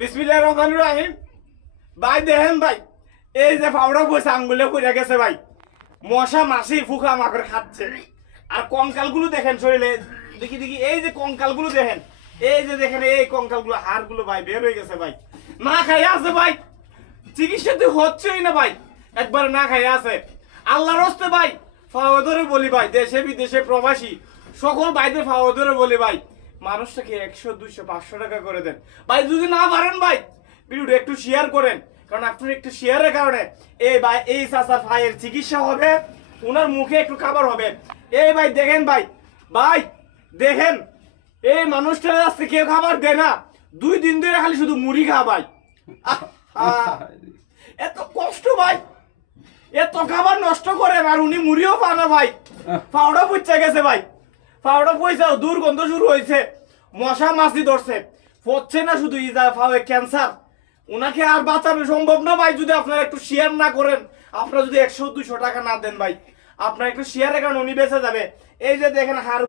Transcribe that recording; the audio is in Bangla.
বিসমিল্লাহ রহমান রাহিম। ভাই, দেখেন ভাই, এই যে ফাউড়া পয়সা আঙ্গুলে পড়ে গেছে ভাই। মশা মাসি ফুকা মাকড় খাচ্ছে। আর কঙ্কালগুলো দেখেন, শরীরে দেখি দেখি, এই যে কঙ্কালগুলো দেখেন, এই যে দেখেন, এই কঙ্কালগুলো, হাড়গুলো ভাই, বের হয়ে গেছে ভাই। না খাই আছে ভাই। চিকিৎসা তো হচ্ছেই না ভাই। একবার না খাই আছে। আল্লাহর হস্তে ভাই, ফাওয়া ধরে বলি ভাই, দেশে বিদেশে প্রবাসী, সকল ভাইদের ফাওয়া ধরে বলি ভাই। মানুষটাকে একশো দুইশো পাঁচশো টাকা করে দেন। ভাই যদি না পারেন ভাই ভিডিওটা একটু শেয়ার করেন। কারণ আপনার একটু শেয়ারের কারণে এই ভাই এই চাচার ভাইয়ের চিকিৎসা হবে ওনার মুখে একটু খাবার হবে। এই ভাই দেখেন ভাই ভাই দেখেন এই মানুষটার কাছে কেউ খাবার দেয় না। দুই দিন ধরে খালি শুধু মুড়ি খা ভাই। এত কষ্ট ভাই। এত খাবার নষ্ট করেন আর উনি মুড়িও পান না ভাই। পাউডা পুচ্ছে গেছে ভাই। পাউডা পয়সা দুর্গন্ধ শুরু হয়েছে। মশা মাছি ধরছে। পড়ছে না শুধু ইজাফা হয়ে ক্যান্সার। ওনাকে আর বাঁচানো সম্ভব না ভাই, যদি আপনারা একটু শেয়ার না করেন। আপনারা যদি একশো দুশো টাকা না দেন ভাই, আপনার একটু শেয়ারের কারণে উনি বেঁচে যাবে। এই যে দেখেন হার